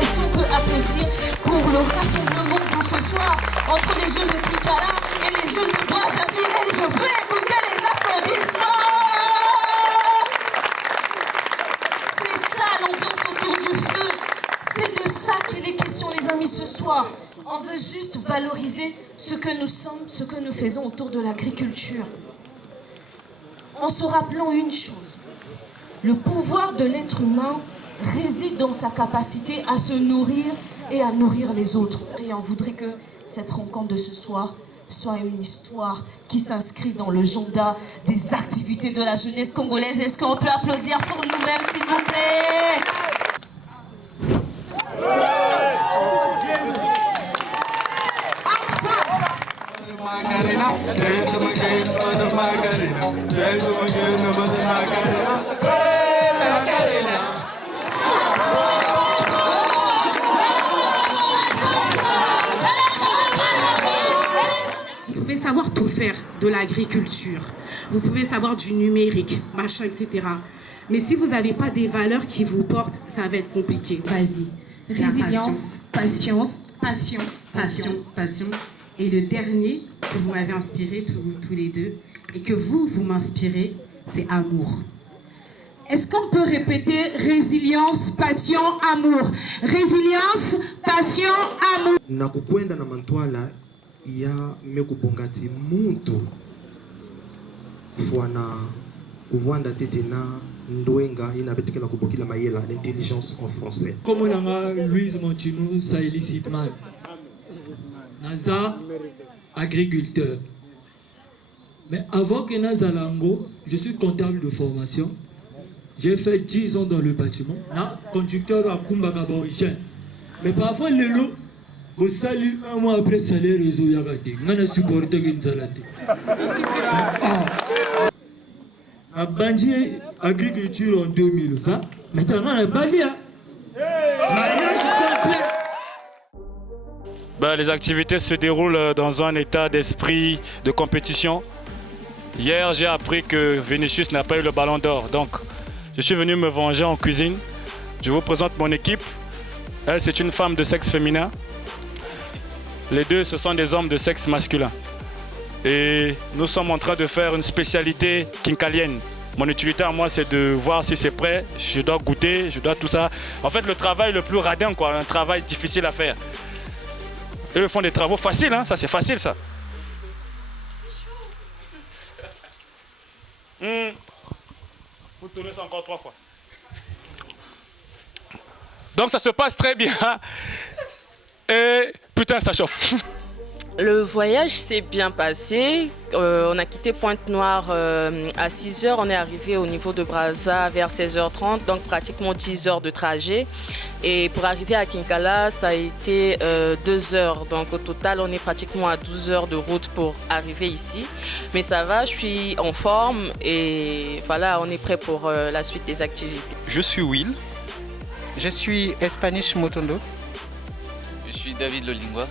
Est-ce qu'on peut applaudir pour le rassemblement pour ce soir entre les jeunes de Kinkala et les jeunes de Brazzaville? Je veux écouter les applaudissements. C'est ça l'ambiance autour du feu. C'est de ça qu'il est question, les amis, ce soir. On veut juste valoriser ce que nous sommes, ce que nous faisons autour de l'agriculture. En se rappelant une chose, le pouvoir de l'être humain réside dans sa capacité à se nourrir et à nourrir les autres. Et on voudrait que cette rencontre de ce soir soit une histoire qui s'inscrit dans le agenda des activités de la jeunesse congolaise. Est-ce qu'on peut applaudir pour nous-mêmes, s'il vous plaît? Vous pouvez savoir tout faire de l'agriculture, vous pouvez savoir du numérique, machin, etc. Mais si vous n'avez pas des valeurs qui vous portent, ça va être compliqué. Vas-y. Résilience, patience, passion. Et le dernier que vous m'avez inspiré tous les deux, et que vous m'inspirez, c'est amour. Est-ce qu'on peut répéter résilience, passion, amour? Résilience, passion, amour. Nakukwenda na mantwala ya mekubongati muntu fwana kuvwanda tete na ndwenga inabetekela kubokila mayela l'intelligence en français. Comme on a Louise Montinou, Saïli Sidman, Naza, agriculteur. Mais avant que Naza Lango, je suis comptable de formation. J'ai fait 10 ans dans le bâtiment. Na conducteur à Kumbaka Borigien. Mais parfois, le lot, vous saluez un mois après salaire réseau Yagate. On a supporté une salade. A Bandi agriculture en 2020. Maintenant, on a Balia. Mariage complet. Les activités se déroulent dans un état d'esprit de compétition. Hier, j'ai appris que Vinicius n'a pas eu le ballon d'or. Donc, je suis venu me venger en cuisine. Je vous présente mon équipe. Elle, c'est une femme de sexe féminin. Les deux, ce sont des hommes de sexe masculin. Et nous sommes en train de faire une spécialité kinkalienne. Mon utilité à moi, c'est de voir si c'est prêt. Je dois goûter, je dois tout ça. En fait, le travail le plus radin, quoi, un travail difficile à faire. Eux font des travaux faciles, hein? Ça c'est facile ça. Vous tournez ça encore 3 fois. Donc ça se passe très bien. Et putain, ça chauffe. Le voyage s'est bien passé. On a quitté Pointe-Noire à 6h. On est arrivé au niveau de Brazza vers 16h30, donc pratiquement 10 heures de trajet. Et pour arriver à Kinkala, ça a été 2 heures. Donc au total, on est pratiquement à 12 heures de route pour arriver ici. Mais ça va, je suis en forme et voilà, on est prêt pour la suite des activités. Je suis Will. Je suis Espanish Motondo. Je suis David Lolingwa.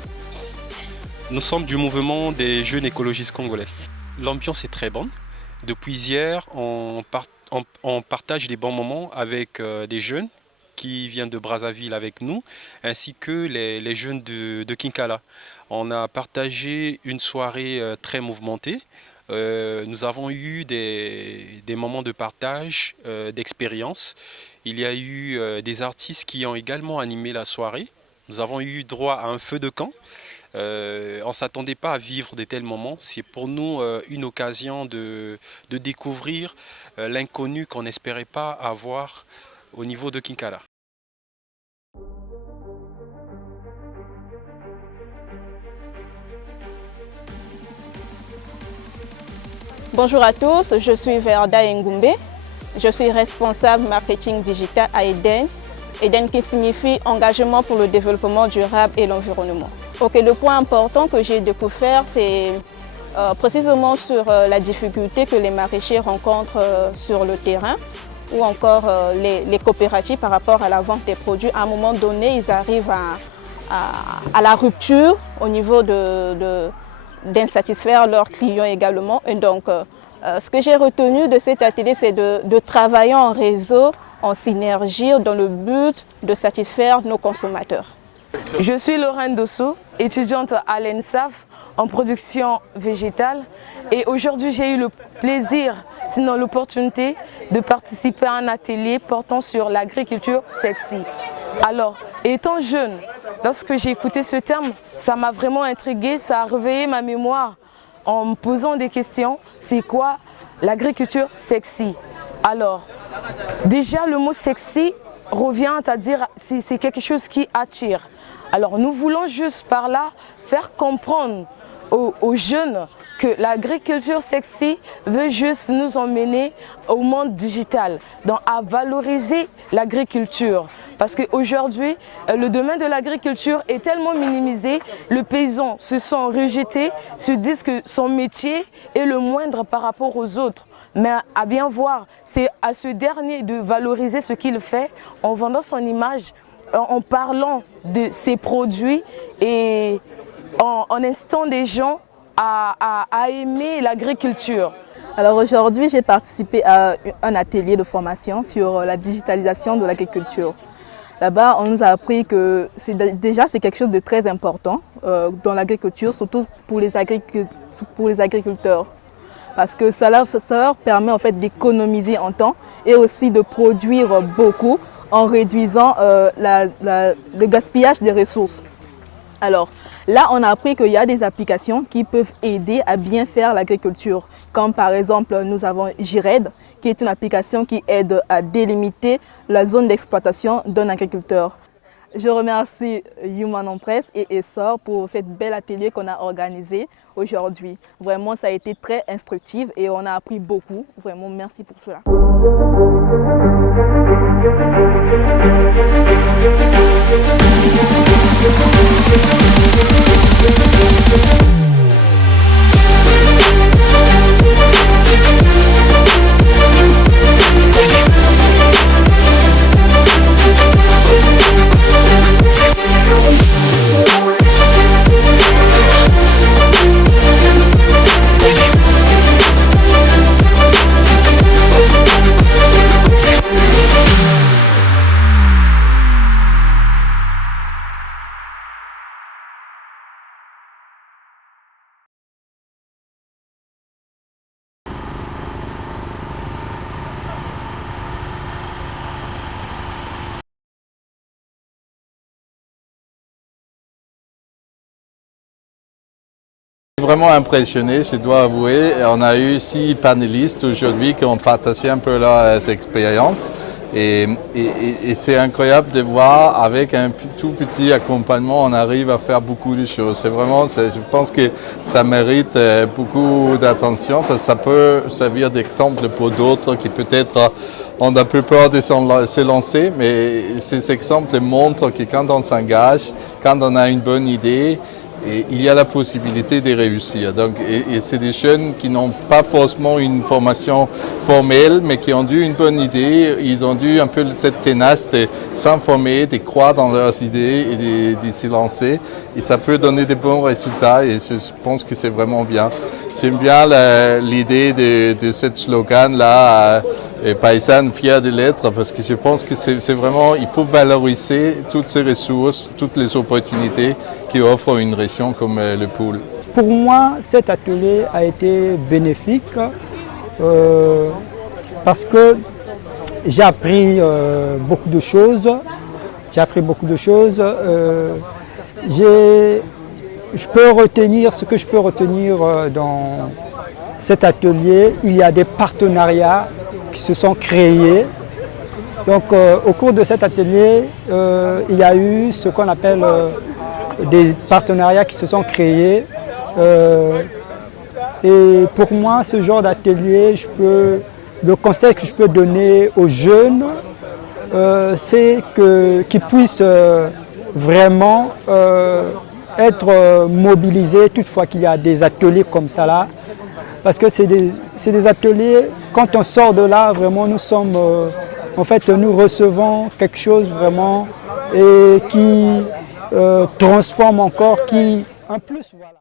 Nous sommes du mouvement des jeunes écologistes congolais. L'ambiance est très bonne. Depuis hier, on partage des bons moments avec des jeunes qui viennent de Brazzaville avec nous, ainsi que les jeunes de Kinkala. On a partagé une soirée très mouvementée. Nous avons eu des moments de partage, d'expérience. Il y a eu des artistes qui ont également animé la soirée. Nous avons eu droit à un feu de camp. On ne s'attendait pas à vivre de tels moments. C'est pour nous une occasion de découvrir l'inconnu qu'on n'espérait pas avoir au niveau de Kinkala. Bonjour à tous, je suis Verda Ngumbe. Je suis responsable marketing digital à Eden. Eden qui signifie engagement pour le développement durable et l'environnement. Ok, le point important que j'ai découvert, c'est précisément sur la difficulté que les maraîchers rencontrent sur le terrain ou encore les coopératives par rapport à la vente des produits. À un moment donné, ils arrivent à la rupture au niveau d'insatisfaire leurs clients également. Et donc, ce que j'ai retenu de cet atelier, c'est de travailler en réseau en synergie dans le but de satisfaire nos consommateurs. Je suis Lorraine Dosso, étudiante à l'ENSAF en production végétale et aujourd'hui j'ai eu le plaisir, sinon l'opportunité, de participer à un atelier portant sur l'agriculture sexy. Alors, étant jeune, lorsque j'ai écouté ce terme, ça m'a vraiment intriguée, ça a réveillé ma mémoire en me posant des questions. C'est quoi l'agriculture sexy? Alors, déjà le mot sexy revient à dire c'est quelque chose qui attire. Alors nous voulons juste par là faire comprendre aux jeunes que l'agriculture sexy veut juste nous emmener au monde digital, donc à valoriser l'agriculture. Parce qu'aujourd'hui, le domaine de l'agriculture est tellement minimisé, le paysan se sent rejeté, se dit que son métier est le moindre par rapport aux autres. Mais à bien voir, c'est à ce dernier de valoriser ce qu'il fait en vendant son image, en parlant de ses produits et en instant des gens à aimer l'agriculture. Alors aujourd'hui, j'ai participé à un atelier de formation sur la digitalisation de l'agriculture. Là-bas, on nous a appris que c'est quelque chose de très important dans l'agriculture, surtout pour les agriculteurs. Parce que ça leur permet en fait d'économiser en temps et aussi de produire beaucoup en réduisant le gaspillage des ressources. Alors là, on a appris qu'il y a des applications qui peuvent aider à bien faire l'agriculture. Comme par exemple, nous avons JRED, qui est une application qui aide à délimiter la zone d'exploitation d'un agriculteur. Je remercie Human Empress et Essor pour cette belle atelier qu'on a organisé aujourd'hui. Vraiment, ça a été très instructif et on a appris beaucoup. Vraiment, merci pour cela. Vraiment impressionné, je dois avouer. On a eu 6 panélistes aujourd'hui qui ont partagé un peu leurs expériences. Et c'est incroyable de voir, avec un tout petit accompagnement, on arrive à faire beaucoup de choses. C'est vraiment, je pense que ça mérite beaucoup d'attention parce que ça peut servir d'exemple pour d'autres qui peut-être ont un peu peur de se lancer. Mais ces exemples montrent que quand on s'engage, quand on a une bonne idée, et il y a la possibilité de réussir. Donc, et c'est des jeunes qui n'ont pas forcément une formation formelle, mais qui ont eu une bonne idée. Ils ont eu un peu cette tenace de s'informer, de croire dans leurs idées et de se lancer. Et ça peut donner de bons résultats et je pense que c'est vraiment bien. J'aime bien l'idée de ce slogan-là, paysanne fière de l'être, parce que je pense que c'est vraiment, il faut valoriser toutes ces ressources, toutes les opportunités qui offrent une région comme le Pool. Pour moi, cet atelier a été bénéfique parce que j'ai appris beaucoup de choses. Je peux retenir ce que je peux retenir dans cet atelier. Il y a des partenariats qui se sont créés. Donc au cours de cet atelier, il y a eu ce qu'on appelle des partenariats qui se sont créés. Et pour moi, ce genre d'atelier, le conseil que je peux donner aux jeunes, c'est qu'ils puissent vraiment être mobilisés toutefois qu'il y a des ateliers comme ça là. Parce que c'est des ateliers, quand on sort de là, vraiment nous sommes, en fait nous recevons quelque chose vraiment et qui transforme encore, qui en plus voilà.